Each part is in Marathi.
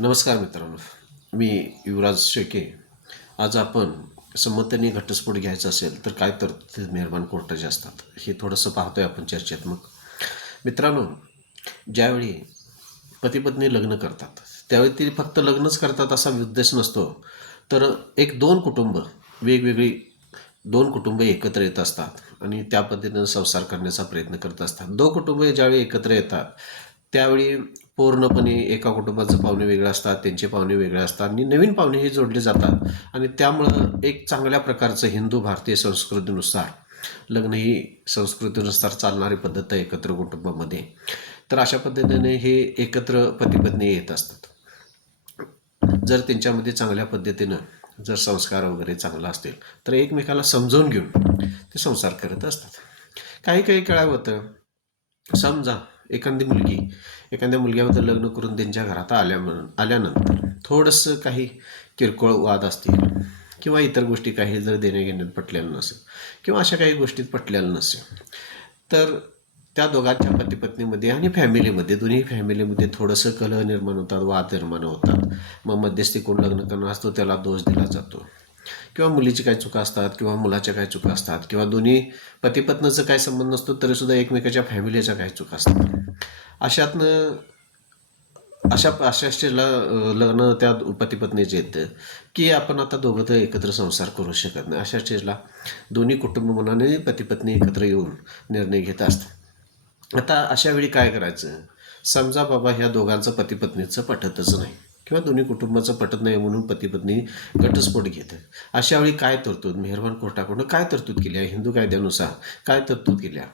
नमस्कार मित्रांनो मी युवराज शेके. आज आपण संमतीने घटस्फोट घ्यायचा असेल तर काय तरतुदी निर्माण कोर्टाचे असतात हे थोडंसं पाहतोय आपण चर्चेत्मक. मित्रांनो ज्यावेळी पतीपत्नी लग्न करतात त्यावेळी ती फक्त लग्नच करतात असा उद्देश नसतो तर एक दोन कुटुंब वेगवेगळी दोन कुटुंब एकत्र येत असतात आणि त्या पद्धतीनं संसार करण्याचा प्रयत्न करत असतात. दोन कुटुंब ज्यावेळी एकत्र येतात त्यावेळी पूर्णपणे एका कुटुंबाचं पाहुणे वेगळं असतात त्यांचे पाहुणे वेगळे असतात आणि नवीन पाहुणे हे जोडले जातात. आणि त्यामुळं एक चांगल्या प्रकारचं हिंदू भारतीय संस्कृतीनुसार लग्न ही संस्कृतीनुसार चालणारी पद्धत आहे एकत्र कुटुंबामध्ये. तर अशा पद्धतीने हे एकत्र पतीपत्नी येत असतात. जर त्यांच्यामध्ये चांगल्या पद्धतीनं जर संस्कार वगैरे चांगला असतील तर एकमेकाला समजावून घेऊन ते संसार करत असतात. काही काही काय होतं समजा एखादी मुलगी एखाद्या मुलग्याबद्दल लग्न करून त्यांच्या घरात आल्या आल्यानंतर थोडंसं काही किरकोळ वाद असतील किंवा इतर गोष्टी काही जर देण्याघेण्यात पटलेलं नसेल किंवा अशा काही गोष्टीत पटलेलं नसेल तर त्या दोघांच्या पतीपत्नीमध्ये आणि फॅमिलीमध्ये दोन्ही फॅमिलीमध्ये थोडंसं कलह निर्माण होतात वाद निर्माण होतात. मग मध्यस्थी कोण लग्न करणार असतो त्याला दोष दिला जातो. किंवा मुलीची काय चुका असतात किंवा मुलाच्या काय चुका असतात किंवा दोन्ही पतीपत्नीचं काय संबंध नसतो तरीसुद्धा एकमेकाच्या फॅमिलीच्या काय चुका असतात. अशातनं अशा अशा स्टेजला लग्न त्या पतीपत्नीचे येतं की आपण आता दोघं तर एकत्र संसार करू शकत नाही. अशा स्टेजला दोन्ही कुटुंब मनाने पतीपत्नी एकत्र येऊन निर्णय घेत असतात. आता अशा वेळी काय करायचं? समजा बाबा ह्या दोघांचं पतीपत्नीचं पटतच नाही. किंवा दोन्ही कुटुंबाचं पटत नाही म्हणून पतीपत्नी घटस्फोट घेतं अशा वेळी काय तरतूद? मेहरबान कोर्टाकडून काय तरतूद केली आहे? हिंदू कायद्यानुसार काय तरतूद केल्या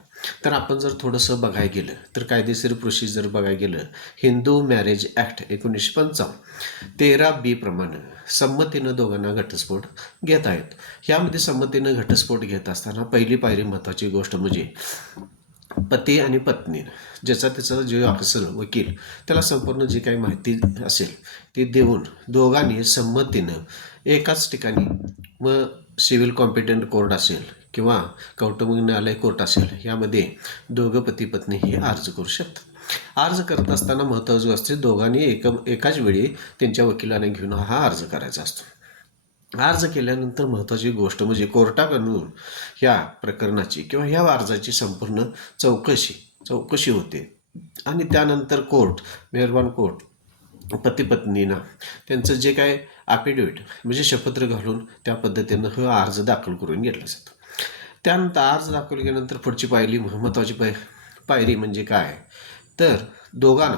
तर आपण जर थोडंसं बघाय गेलं तर कायदेशीर प्रोसिजर बघाय गेलं हिंदू मॅरेज ॲक्ट एकोणीसशे पंचावन्न तेरा बी प्रमाणे संमतीनं दोघांना घटस्फोट घेत आहेत. यामध्ये संमतीनं घटस्फोट घेत असताना पहिली पायरी महत्त्वाची गोष्ट म्हणजे पती आणि पत्नी ज्याचा त्याचा जे असेल वकील त्याला संपूर्ण जी काही माहिती असेल ती देऊन दोघांनी संमतीनं एकाच ठिकाणी मग सिव्हिल कॉम्पिटंट कोर्ट असेल किंवा कौटुंबिक न्यायालय कोर्ट असेल यामध्ये दोघं पती पत्नी हे अर्ज करू शकतात. अर्ज करत असताना महत्त्वाचं असते दोघांनी एक एकाच वेळी त्यांच्या वकिलाने घेऊन हा अर्ज करायचा असतो. अर्ज केल्यानंतर महत्त्वाची गोष्ट म्हणजे कोर्टाकडून ह्या प्रकरणाची किंवा ह्या अर्जाची संपूर्ण चौकशी चौकशी होते. आणि त्यानंतर कोर्ट मेहरबान कोर्ट पती पत्नीना त्यांचं जे काय ॲफिडेविट म्हणजे शपत्र घालून त्या पद्धतीनं हा अर्ज दाखल करून घेतला जातो. त्यानंतर अर्ज दाखल केल्यानंतर पुढची पायरी महत्त्वाची पाय पायरी म्हणजे काय? तर दोघांना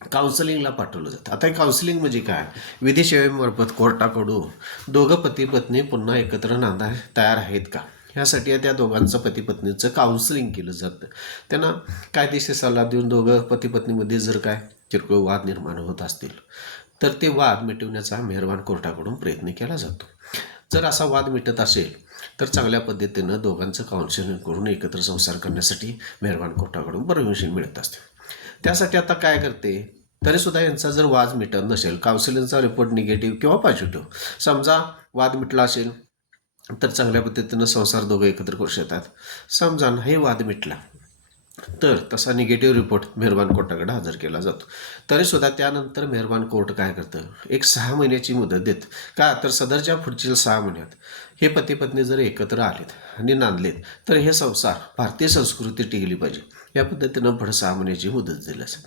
काउन्सिलिंगला पाठवलं जातं. आता काउन्सिलिंग म्हणजे काय? विधी सेवेमार्फत कोर्टाकडून दोघं पती पत्नी पुन्हा एकत्र नांदा तयार आहेत का? ह्यासाठी त्या दोघांचं पती पत्नीचं काउन्सिलिंग केलं जातं. त्यांना कायदेशीर सल्ला देऊन दोघं पती पत्नीमध्ये जर काय किरकोळ वाद निर्माण होत असतील तर ते वाद मिटवण्याचा मेहरबान कोर्टाकडून प्रयत्न केला जातो. जर असा वाद मिटत असेल तर चांगल्या पद्धतीनं दोघांचं काउन्सिलिंग करून एकत्र संसार करण्यासाठी मेहरबान कोर्टाकडून परमिशन मिळत असते. त्यासाठी आता काय करते? तरीसुद्धा यांचा जर वाद मिटत नसेल काउन्सिलिंगचा रिपोर्ट निगेटिव्ह किंवा पॉझिटिव्ह समजा वाद मिटला असेल तर चांगल्या पद्धतीनं संसार दोघं एकत्र करू शकतात. समजा नाही वाद मिटला तर तसा निगेटिव्ह रिपोर्ट मेहरबान कोर्टाकडे हजर केला जातो. तरीसुद्धा त्यानंतर मेहरबान कोर्ट काय करतं? एक सहा महिन्याची मुदत देत. का? तर सदरच्या पुढच्या सहा महिन्यात हे पती पत्नी जर एकत्र आलेत आणि नांदलेत तर हे संसार भारतीय संस्कृती टिकली पाहिजे. या पद्धतीनं फड सहा महिन्याची मुदत दिली असेल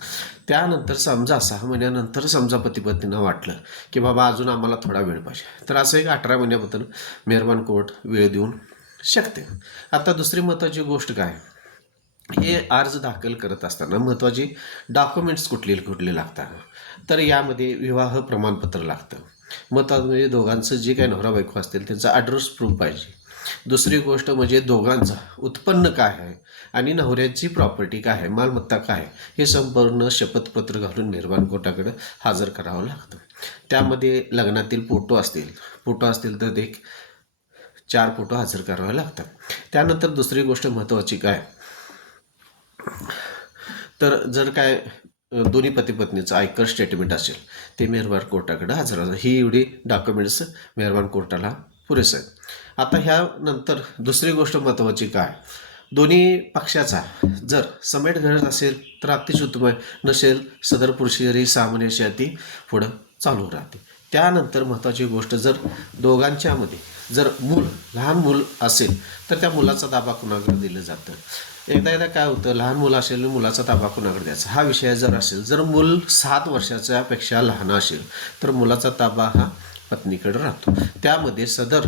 त्यानंतर समजा सहा महिन्यानंतर समजा पती पत्नींना वाटलं की बाबा अजून आम्हाला थोडा वेळ पाहिजे. तर असं एक अठरा महिन्याबद्दल मेहरबान कोर्ट वेळ देऊन शकते. आता दुसरी महत्त्वाची गोष्ट काय? हे अर्ज दाखल करत असताना महत्त्वाची डॉक्युमेंट्स कुठले कुठले लागतात? तर यामध्ये विवाह प्रमाणपत्र लागतं. मग म्हणजे दोघांचं जे काही नवरा बायको असतील त्यांचा ॲड्रेस प्रूफ पाहिजे. दुसरी गोष्ट म्हणजे दोघांचं उत्पन्न काय आहे आणि नवऱ्याची प्रॉपर्टी काय आहे मालमत्ता काय आहे हे संपूर्ण शपथपत्र घालून निर्माण कोर्टाकडे हजर करावं लागतं. त्यामध्ये लग्नातील फोटो असतील फोटो असतील तर एक चार फोटो हजर करावे लागतात. त्यानंतर दुसरी गोष्ट महत्त्वाची काय? तर जर काय दोन्ही पती पत्नीचं आयकर स्टेटमेंट असेल ते मेहरबान कोर्टाकडे हजर ही एवढी डॉक्युमेंट्स मेहरबान कोर्टाला पुरेसं आहेत आता ह्यानंतर दुसरी गोष्ट महत्त्वाची काय? दोन्ही पक्षाचा जर समेट घडत असेल तर अतिशय उत्तम नसेल सदर पुरुषेरी सामान्य ती पुढं चालू राहते. त्यानंतर महत्त्वाची गोष्ट जर दोघांच्यामध्ये जर मूल लहान मूल असेल तर त्या मुलाचा दाबा कुणाकडे दिलं जातं? एकदा एकदा काय होतं लहान मुलं असेल मुलाचा ताबा कुणाकडे द्यायचा? हा विषय जर असेल जर मूल सात वर्षाच्यापेक्षा लहान असेल तर मुलाचा ताबा हा पत्नीकडे राहतो. त्यामध्ये सदर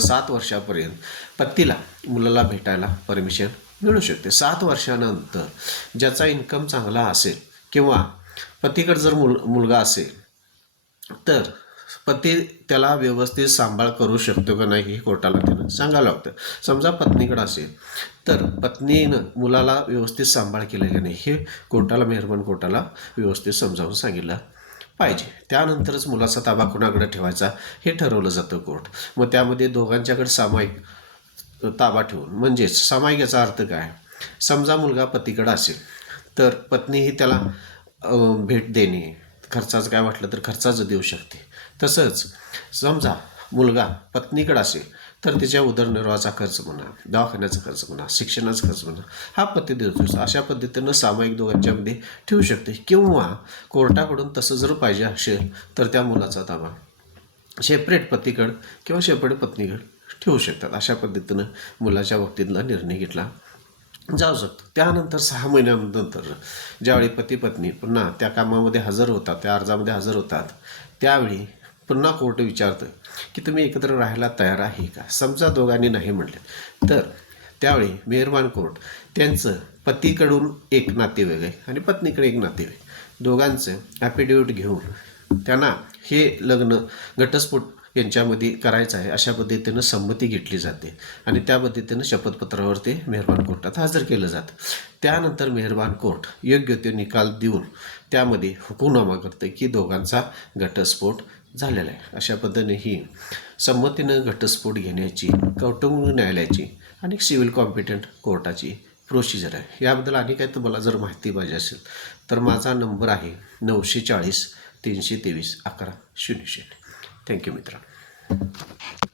सात वर्षापर्यंत पत्तीला मुलाला भेटायला परमिशन मिळू शकते. सात वर्षानंतर ज्याचा इन्कम चांगला असेल किंवा पतीकडे जर मुल मुलगा असेल तर पती त्याला व्यवस्थित सांभाळ करू शकतो का नाही हे कोर्टाला त्यानं सांगावं लागतं समजा पत्नीकडं असेल तर पत्नीनं मुलाला व्यवस्थित सांभाळ केलं का नाही हे कोर्टाला मेहरबान कोर्टाला व्यवस्थित समजावून सांगितलं पाहिजे. त्यानंतरच मुलाचा ताबा कुणाकडे ठेवायचा हे ठरवलं जातं कोर्ट. मग त्यामध्ये दोघांच्याकडे सामायिक ताबा ठेवून म्हणजेच सामायिक याचा अर्थ काय? समजा मुलगा पतीकडं असेल तर पत्नी ही त्याला भेट देणे खर्चाचं काय वाटलं तर खर्चाचं देऊ शकते. तसंच समजा मुलगा पत्नीकडं असेल तर तिच्या उदरनिर्वाहाचा खर्च म्हणा दवाखान्याचा खर्च म्हणा शिक्षणाचा खर्च म्हणा हा पती शकतो अशा पद्धतीनं सामायिक दोघांच्यामध्ये ठेवू शकते. किंवा कोर्टाकडून तसं जर पाहिजे असेल तर त्या मुलाचा ताबा सेपरेट पतीकडं किंवा सेपरेट पत्नीकडं ठेवू शकतात. अशा पद्धतीनं मुलाच्या बाबतीतला निर्णय घेतला जाऊ शकतो. त्यानंतर सहा महिन्यानंतर ज्यावेळी पती पत्नी पुन्हा त्या कामामध्ये हजर होतात त्या अर्जामध्ये हजर होतात त्यावेळी पुन्हा कोर्ट विचारतं की तुम्ही एकत्र राहायला तयार आहे का? समजा दोघांनी नाही म्हटले तर त्यावेळी मेहरबान कोर्ट त्यांचं पतीकडून एक नातेवाईक आहे आणि पत्नीकडे एक नातेवाईक. दोघांचं ॲफिडेविट घेऊन त्यांना हे लग्न घटस्फोट यांच्यामध्ये करायचं आहे अशा पद्धतीनं संमती घेतली जाते आणि त्या पद्धतीनं शपथपत्रावर ते मेहरबान कोर्टात हजर केलं जातं. त्यानंतर मेहरबान कोर्ट योग्य ते निकाल देऊन त्यामध्ये हुकुमनामा करते की दोघांचा घटस्फोट झालेला आहे. अशा पद्धतीने ही संमतीनं घटस्फोट घेण्याची कौटुंबिक न्यायालयाची आणि सिव्हिल कॉम्पिटंट कोर्टाची प्रोसिजर आहे. याबद्दल आणि काय तुम्हाला जर माहिती पाहिजे असेल तर माझा नंबर आहे नऊशे चाळीस तीनशे तेवीस अकरा शून्य शून्य. थँक्यू मित्रांनो